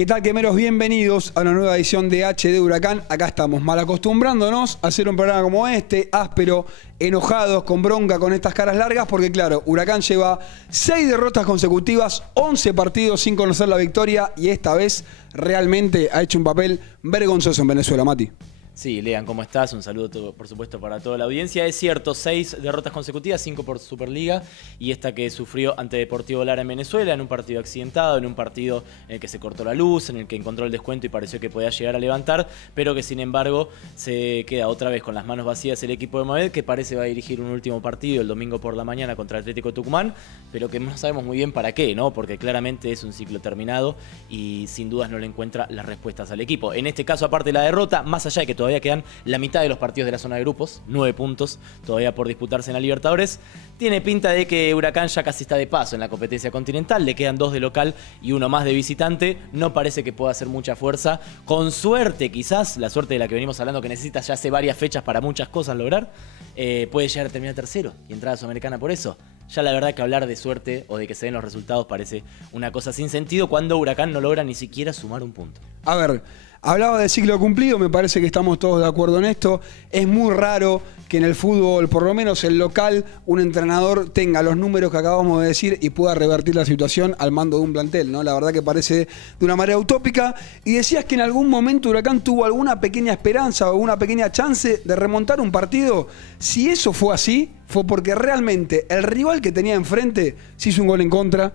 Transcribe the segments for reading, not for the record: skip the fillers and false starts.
¿Qué tal, quemeros? Bienvenidos a una nueva edición de HD Huracán. Acá estamos, mal acostumbrándonos a hacer un programa como este, áspero, enojados, con bronca, con estas caras largas, porque claro, Huracán lleva 6 derrotas consecutivas, 11 partidos sin conocer la victoria, y esta vez realmente ha hecho un papel vergonzoso en Venezuela, Mati. Sí, Lean, ¿cómo estás? Un saludo, por supuesto, para toda la audiencia. Es cierto, 6 derrotas consecutivas, 5 por Superliga, y esta que sufrió ante Deportivo Lara en Venezuela, en un partido accidentado, en un partido en el que se cortó la luz, en el que encontró el descuento y pareció que podía llegar a levantar, pero que sin embargo se queda otra vez con las manos vacías el equipo de Mohamed, que parece va a dirigir un último partido el domingo por la mañana contra Atlético Tucumán, pero que no sabemos muy bien para qué, ¿no? Porque claramente es un ciclo terminado y sin dudas no le encuentra las respuestas al equipo. En este caso, aparte de la derrota, más allá de que todavía quedan la mitad de los partidos de la zona de grupos, 9 puntos todavía por disputarse en la Libertadores, tiene pinta de que Huracán ya casi está de paso en la competencia continental, le quedan 2 de local y 1 más de visitante, no parece que pueda hacer mucha fuerza, con suerte quizás, la suerte de la que venimos hablando que necesita ya hace varias fechas para muchas cosas lograr, puede llegar a terminar tercero y entrar a Sudamericana por eso. Ya la verdad que hablar de suerte o de que se den los resultados parece una cosa sin sentido cuando Huracán no logra ni siquiera sumar un punto. A ver, hablaba del ciclo cumplido, me parece que estamos todos de acuerdo en esto. Es muy raro que en el fútbol, por lo menos el local, un entrenador tenga los números que acabamos de decir y pueda revertir la situación al mando de un plantel, ¿no? La verdad que parece de una manera utópica. Y decías que en algún momento Huracán tuvo alguna pequeña esperanza o una pequeña chance de remontar un partido. Si eso fue así, fue porque realmente el rival que tenía enfrente se hizo un gol en contra,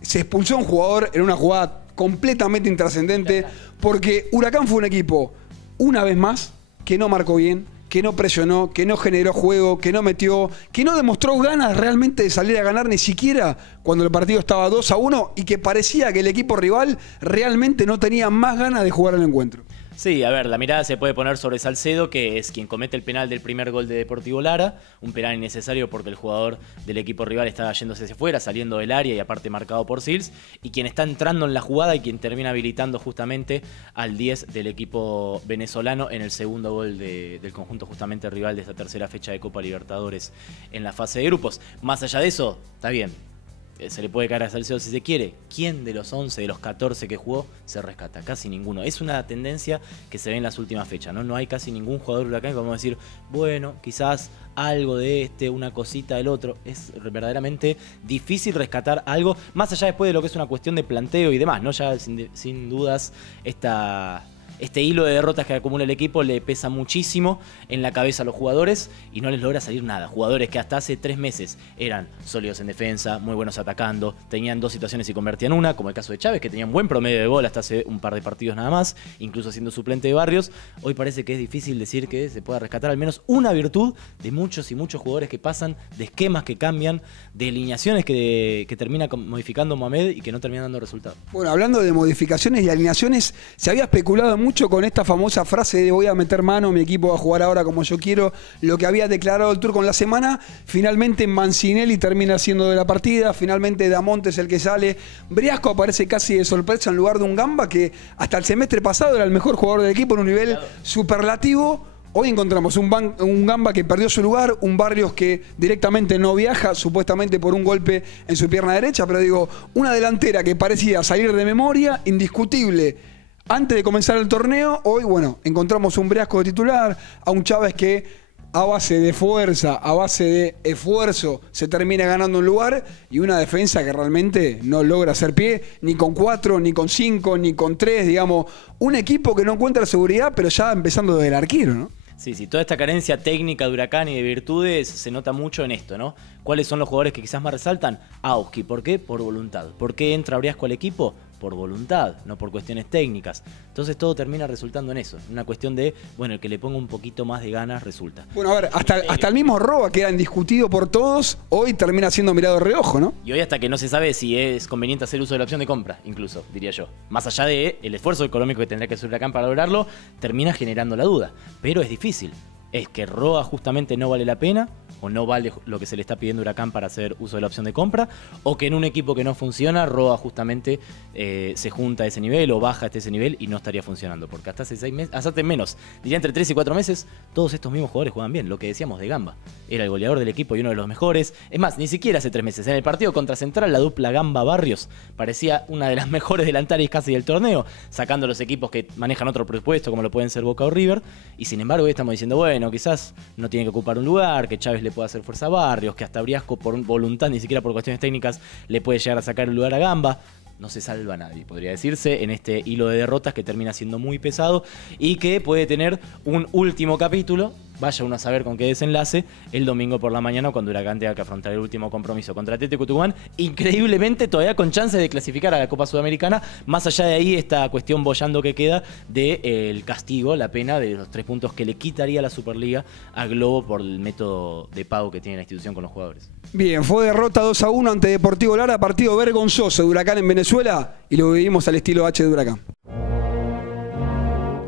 se expulsó a un jugador en una jugada completamente intrascendente, porque Huracán fue un equipo, una vez más, que no marcó bien, que no presionó, que no generó juego, que no metió, que no demostró ganas realmente de salir a ganar ni siquiera cuando el partido estaba 2-1 y que parecía que el equipo rival realmente no tenía más ganas de jugar el encuentro. Sí, a ver, la mirada se puede poner sobre Salcedo, que es quien comete el penal del primer gol de Deportivo Lara, un penal innecesario porque el jugador del equipo rival estaba yéndose hacia afuera, saliendo del área y aparte marcado por Sils, y quien está entrando en la jugada y quien termina habilitando justamente al 10 del equipo venezolano en el segundo gol del conjunto justamente rival de esta tercera fecha de Copa Libertadores en la fase de grupos. Más allá de eso, está bien. Se le puede caer a Salcedo si se quiere. ¿Quién de los 11, de los 14 que jugó se rescata? Casi ninguno. Es una tendencia que se ve en las últimas fechas, ¿no? No hay casi ningún jugador de Huracán que vamos a decir, bueno, quizás algo de este, una cosita del otro. Es verdaderamente difícil rescatar algo, más allá después de lo que es una cuestión de planteo y demás, ¿no? Ya sin dudas este hilo de derrotas que acumula el equipo le pesa muchísimo en la cabeza a los jugadores y no les logra salir nada. Jugadores que hasta hace 3 meses eran sólidos en defensa, muy buenos atacando, tenían 2 situaciones y convertían una, como el caso de Chávez, que tenía un buen promedio de gol hasta hace un par de partidos nada más, incluso siendo suplente de Barrios. Hoy parece que es difícil decir que se pueda rescatar al menos una virtud de muchos y muchos jugadores que pasan, de esquemas que cambian, de alineaciones que termina modificando Mohamed y que no terminan dando resultados. Bueno, hablando de modificaciones y alineaciones, se había especulado mucho con esta famosa frase de voy a meter mano, mi equipo va a jugar ahora como yo quiero, lo que había declarado el Turco en la semana. Finalmente Mancinelli termina siendo de la partida, finalmente Damonte es el que sale, Briasco aparece casi de sorpresa en lugar de un Gamba que hasta el semestre pasado era el mejor jugador del equipo en un nivel superlativo. Hoy encontramos un Gamba que perdió su lugar, un Barrios que directamente no viaja, supuestamente por un golpe en su pierna derecha, pero digo, una delantera que parecía salir de memoria, indiscutible. Antes de comenzar el torneo, hoy, bueno, encontramos un Briasco de titular, a un Chávez que a base de fuerza, a base de esfuerzo, se termina ganando un lugar, y una defensa que realmente no logra hacer pie, ni con 4, ni con 5, ni con 3, digamos, un equipo que no encuentra seguridad, pero ya empezando desde el arquero, ¿no? Sí, toda esta carencia técnica de Huracán y de virtudes se nota mucho en esto, ¿no? ¿Cuáles son los jugadores que quizás más resaltan? Auski, ¿por qué? Por voluntad. ¿Por qué entra Briasco al equipo? Por voluntad, no por cuestiones técnicas. Entonces todo termina resultando en eso, una cuestión de, bueno, el que le ponga un poquito más de ganas resulta. Bueno, a ver, hasta el mismo Roa, que era indiscutido por todos, hoy termina siendo mirado de reojo, ¿no? Y hoy hasta que no se sabe si es conveniente hacer uso de la opción de compra, incluso, diría yo. Más allá de el esfuerzo económico que tendrá que hacer Huracán para lograrlo, termina generando la duda. Pero es difícil. es que Roa justamente no vale la pena, o no vale lo que se le está pidiendo a Huracán para hacer uso de la opción de compra, o que en un equipo que no funciona, Roa justamente se junta a ese nivel o baja hasta ese nivel y no estaría funcionando. Porque hasta hace 6 meses, hasta menos, diría entre 3 y 4 meses, todos estos mismos jugadores juegan bien. Lo que decíamos de Gamba, era el goleador del equipo y uno de los mejores. Es más, ni siquiera hace 3 meses. En el partido contra Central, la dupla Gamba-Barrios parecía una de las mejores delanteras casi del torneo, sacando los equipos que manejan otro presupuesto, como lo pueden ser Boca o River. Y sin embargo, hoy estamos diciendo, bueno, quizás no tiene que ocupar un lugar, que Chávez le puede hacer fuerza a Barrios, que hasta Briasco por voluntad, ni siquiera por cuestiones técnicas, le puede llegar a sacar el lugar a Gamba. No se salva a nadie, podría decirse, en este hilo de derrotas que termina siendo muy pesado y que puede tener un último capítulo, vaya uno a saber con qué desenlace, el domingo por la mañana cuando Huracán tenga que afrontar el último compromiso contra Atlético Tucumán, increíblemente todavía con chance de clasificar a la Copa Sudamericana. Más allá de ahí, esta cuestión boyando que queda del castigo, la pena de los 3 puntos que le quitaría la Superliga a Globo por el método de pago que tiene la institución con los jugadores. Bien, fue derrota 2-1 ante Deportivo Lara, partido vergonzoso de Huracán en Venezuela, y lo vivimos al estilo H de Huracán.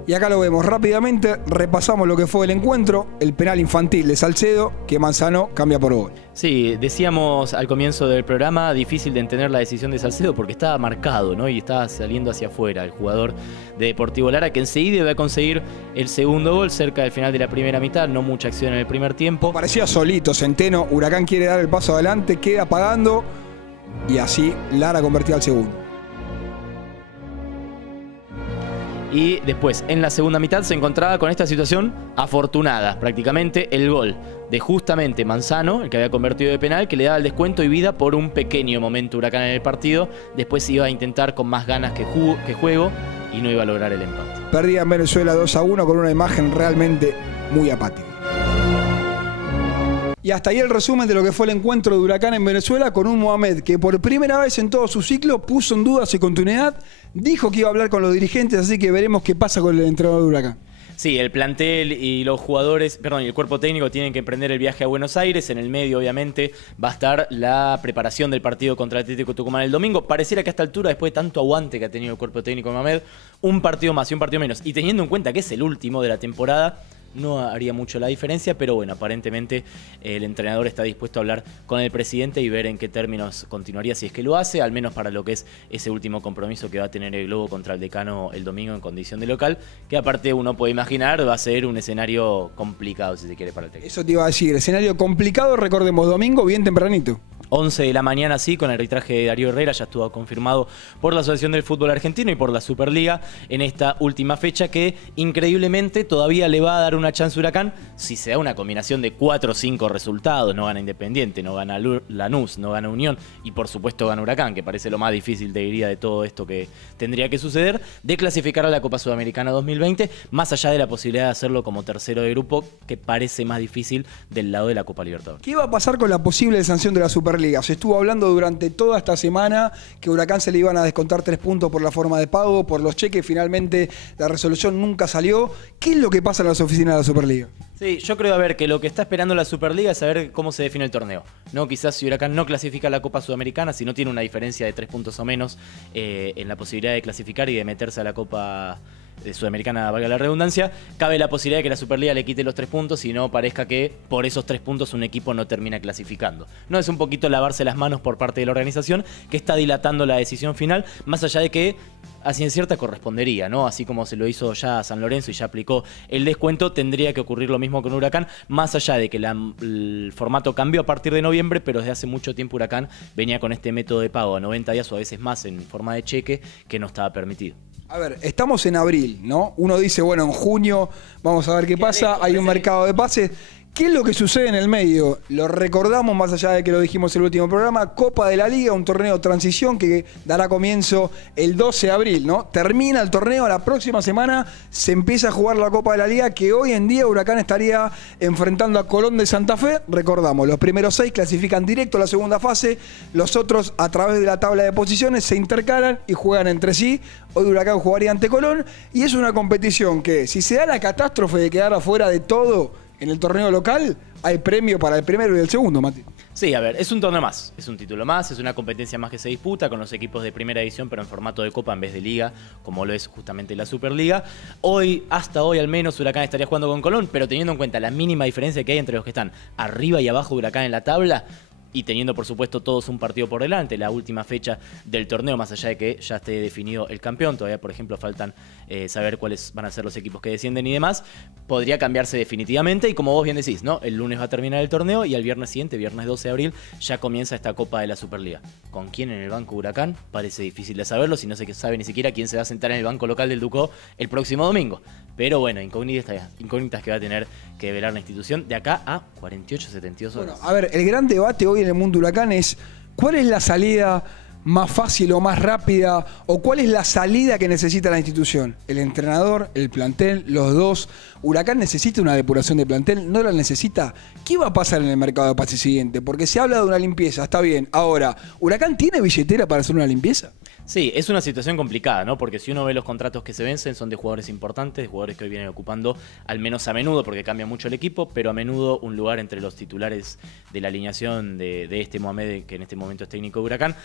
Y acá lo vemos rápidamente, repasamos lo que fue el encuentro, el penal infantil de Salcedo, que Manzano cambia por gol. Sí, decíamos al comienzo del programa, difícil de entender la decisión de Salcedo porque estaba marcado, ¿no? Y estaba saliendo hacia afuera el jugador de Deportivo Lara, que enseguida va a conseguir el segundo gol cerca del final de la primera mitad, no mucha acción en el primer tiempo. Parecía solito Centeno, Huracán quiere dar el paso adelante, queda pagando, y así Lara convertía al segundo. Y después, en la segunda mitad, se encontraba con esta situación afortunada, prácticamente el gol de justamente Manzano, el que había convertido de penal, que le daba el descuento y vida por un pequeño momento Huracán en el partido. Después iba a intentar con más ganas que juego y no iba a lograr el empate. Perdía en Venezuela 2-1 con una imagen realmente muy apática. Y hasta ahí el resumen de lo que fue el encuentro de Huracán en Venezuela con un Mohamed que por primera vez en todo su ciclo puso en duda su continuidad, dijo que iba a hablar con los dirigentes, así que veremos qué pasa con el entrenador de Huracán. Sí, el plantel y los jugadores, y el cuerpo técnico tienen que emprender el viaje a Buenos Aires. En el medio, obviamente, va a estar la preparación del partido contra Atlético Tucumán el domingo. Pareciera que a esta altura, después de tanto aguante que ha tenido el cuerpo técnico de Mohamed, un partido más y un partido menos, y teniendo en cuenta que es el último de la temporada, no haría mucho la diferencia, pero bueno, aparentemente el entrenador está dispuesto a hablar con el presidente y ver en qué términos continuaría, si es que lo hace, al menos para lo que es ese último compromiso que va a tener el Globo contra el Decano el domingo en condición de local, que aparte uno puede imaginar va a ser un escenario complicado, si se quiere, para el técnico. Eso te iba a decir, escenario complicado, recordemos, domingo bien tempranito. 11 de la mañana, sí, con el arbitraje de Darío Herrera, ya estuvo confirmado por la Asociación del Fútbol Argentino y por la Superliga en esta última fecha, que increíblemente todavía le va a dar una chance a Huracán si se da una combinación de 4 o 5 resultados. No gana Independiente, no gana Lanús, no gana Unión y por supuesto gana Huracán, que parece lo más difícil, te diría, de todo esto que tendría que suceder, de clasificar a la Copa Sudamericana 2020, más allá de la posibilidad de hacerlo como tercero de grupo, que parece más difícil del lado de la Copa Libertadores. ¿Qué va a pasar con la posible sanción de la Superliga? Se estuvo hablando durante toda esta semana que a Huracán se le iban a descontar 3 puntos por la forma de pago, por los cheques. Finalmente la resolución nunca salió. ¿Qué es lo que pasa en las oficinas de la Superliga? Sí, yo creo, a ver, que lo que está esperando la Superliga es saber cómo se define el torneo. No, quizás si Huracán no clasifica a la Copa Sudamericana, si no tiene una diferencia de 3 puntos o menos en la posibilidad de clasificar y de meterse a la Copa Sudamericana, valga la redundancia, cabe la posibilidad de que la Superliga le quite los 3 puntos y no parezca que por esos 3 puntos un equipo no termina clasificando. No, es un poquito lavarse las manos por parte de la organización que está dilatando la decisión final, más allá de que a ciencia cierta correspondería, ¿no? Así como se lo hizo ya a San Lorenzo y ya aplicó el descuento, tendría que ocurrir lo mismo con Huracán, más allá de que el formato cambió a partir de noviembre, pero desde hace mucho tiempo Huracán venía con este método de pago a 90 días o a veces más en forma de cheque que no estaba permitido. A ver, estamos en abril, ¿no? Uno dice, bueno, en junio vamos a ver qué pasa, hay un mercado de pases. ¿Qué es lo que sucede en el medio? Lo recordamos, más allá de que lo dijimos en el último programa, Copa de la Liga, un torneo de transición que dará comienzo el 12 de abril, ¿no? Termina el torneo, la próxima semana se empieza a jugar la Copa de la Liga, que hoy en día Huracán estaría enfrentando a Colón de Santa Fe. Recordamos, los primeros 6 clasifican directo a la segunda fase, los otros a través de la tabla de posiciones se intercalan y juegan entre sí. Hoy Huracán jugaría ante Colón y es una competición que, si se da la catástrofe de quedar afuera de todo en el torneo local, hay premio para el primero y el segundo, Mati. Sí, a ver, es un torneo más, es un título más, es una competencia más que se disputa con los equipos de primera división, pero en formato de copa en vez de liga, como lo es justamente la Superliga. Hoy, hasta hoy al menos, Huracán estaría jugando con Colón, pero teniendo en cuenta la mínima diferencia que hay entre los que están arriba y abajo de Huracán en la tabla, y teniendo, por supuesto, todos un partido por delante, la última fecha del torneo, más allá de que ya esté definido el campeón, todavía, por ejemplo, faltan saber cuáles van a ser los equipos que descienden y demás, podría cambiarse definitivamente, y como vos bien decís, ¿no? El lunes va a terminar el torneo y al viernes siguiente, viernes 12 de abril, ya comienza esta Copa de la Superliga. ¿Con quién en el banco Huracán? Parece difícil de saberlo, si no se sabe ni siquiera quién se va a sentar en el banco local del Ducó el próximo domingo. Pero bueno, incógnitas que va a tener que velar la institución de acá a 48, 72 horas. Bueno, a ver, el gran debate hoy en el mundo Huracán es ¿cuál es la salida más fácil o más rápida? ¿O cuál es la salida que necesita la institución? ¿El entrenador, el plantel, los dos? ¿Huracán necesita una depuración de plantel? ¿No la necesita? ¿Qué va a pasar en el mercado de pase siguiente? Porque se habla de una limpieza, está bien. Ahora, ¿Huracán tiene billetera para hacer una limpieza? Sí, es una situación complicada, ¿no? Porque si uno ve los contratos que se vencen, son de jugadores importantes, de jugadores que hoy vienen ocupando, al menos a menudo, porque cambia mucho el equipo, pero a menudo un lugar entre los titulares de la alineación de este Mohamed, que en este momento es técnico de Huracán.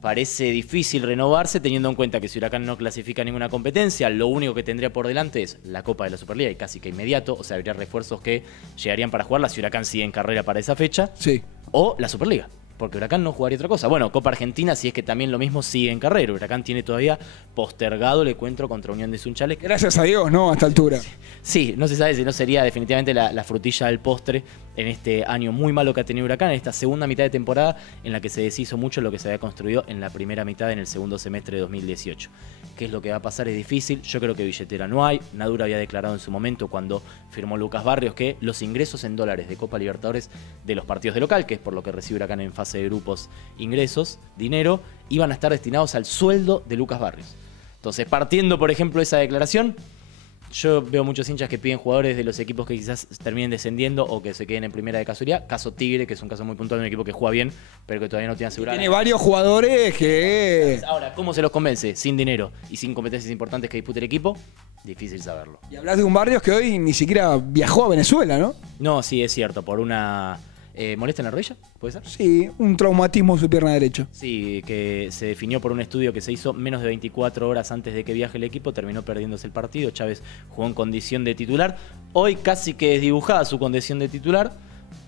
Parece difícil renovarse teniendo en cuenta que si Huracán no clasifica ninguna competencia, lo único que tendría por delante es la Copa de la Superliga y casi que inmediato, o sea, habría refuerzos que llegarían para jugarla si Huracán sigue en carrera para esa fecha, sí, o la Superliga. Porque Huracán no jugaría otra cosa. Bueno, Copa Argentina, si es que también lo mismo sigue en carrera. Huracán tiene todavía postergado el encuentro contra Unión de Sunchales. Gracias a Dios, ¿no? A esta altura. Sí, no se sabe si no sería definitivamente la frutilla del postre en este año muy malo que ha tenido Huracán, en esta segunda mitad de temporada en la que se deshizo mucho lo que se había construido en la primera mitad en el segundo semestre de 2018. ¿Qué es lo que va a pasar? Es difícil. Yo creo que billetera no hay. Nadura había declarado en su momento cuando firmó Lucas Barrios que los ingresos en dólares de Copa Libertadores de los partidos de local, que es por lo que recibe Huracán en fase de grupos, ingresos, dinero, iban a estar destinados al sueldo de Lucas Barrios. Entonces, partiendo, por ejemplo, de esa declaración, yo veo muchos hinchas que piden jugadores de los equipos que quizás terminen descendiendo o que se queden en primera de casualidad. Caso Tigre, que es un caso muy puntual de un equipo que juega bien, pero que todavía no tiene asegurado. Tiene varios jugadores que... Ahora, ¿cómo se los convence? Sin dinero y sin competencias importantes que dispute el equipo, difícil saberlo. Y hablas de un Barrios que hoy ni siquiera viajó a Venezuela, ¿no? No, sí, es cierto, por una... ¿molesta en la rodilla? ¿Puede ser? Sí, un traumatismo en su pierna derecha. Sí, que se definió por un estudio que se hizo menos de 24 horas antes de que viaje el equipo, terminó perdiéndose el partido. Chávez jugó en condición de titular. Hoy casi que desdibujada su condición de titular,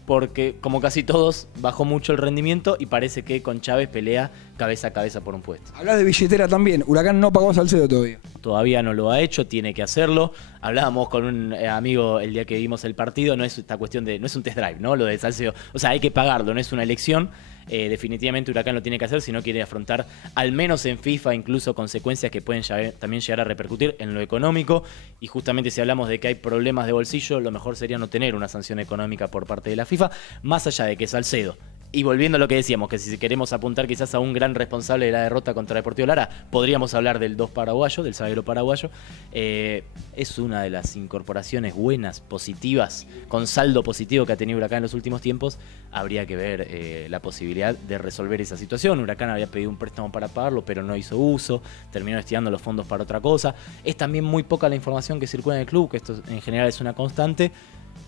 porque como casi todos bajó mucho el rendimiento y parece que con Chávez pelea cabeza a cabeza por un puesto. Hablas de billetera también. Huracán no pagó a Salcedo todavía. Todavía no lo ha hecho, tiene que hacerlo. Hablábamos con un amigo el día que vimos el partido, no es esta cuestión de, no es un test drive, ¿no? Lo de Salcedo. O sea, hay que pagarlo, no es una elección. Definitivamente Huracán lo tiene que hacer si no quiere afrontar, al menos en FIFA, incluso consecuencias que pueden también llegar a repercutir en lo económico. Y justamente si hablamos de que hay problemas de bolsillo, lo mejor sería no tener una sanción económica por parte de la FIFA, más allá de que Salcedo, y volviendo a lo que decíamos, que si queremos apuntar quizás a un gran responsable de la derrota contra Deportivo Lara, podríamos hablar del 2 paraguayo, del zaguero paraguayo. Es una de las incorporaciones buenas, positivas, con saldo positivo que ha tenido Huracán en los últimos tiempos. Habría que ver la posibilidad de resolver esa situación. Huracán había pedido un préstamo para pagarlo, pero no hizo uso, terminó destinando los fondos para otra cosa. Es también muy poca la información que circula en el club, que esto en general es una constante.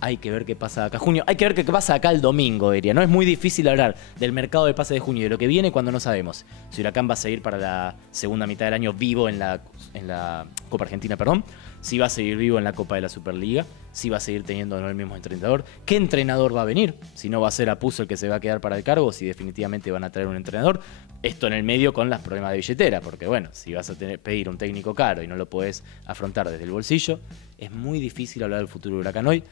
Hay que ver qué pasa acá junio. Hay que ver qué pasa acá el domingo, diría. No es muy difícil hablar del mercado de pase de junio y de lo que viene cuando no sabemos si Huracán va a seguir para la segunda mitad del año vivo en la Copa Argentina, si va a seguir vivo en la Copa de la Superliga, si va a seguir teniendo el mismo entrenador, qué entrenador va a venir, si no va a ser Apuzzo el que se va a quedar para el cargo, si definitivamente van a traer un entrenador. Esto en el medio con los problemas de billetera, porque bueno, si vas a pedir un técnico caro y no lo podés afrontar desde el bolsillo, es muy difícil hablar del futuro de Huracán hoy.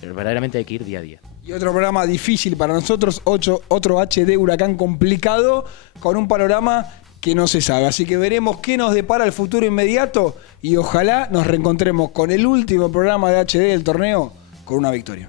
Pero verdaderamente hay que ir día a día. Y otro programa difícil para nosotros, otro HD Huracán complicado, con un panorama que no se sabe. Así que veremos qué nos depara el futuro inmediato y ojalá nos reencontremos con el último programa de HD del torneo con una victoria.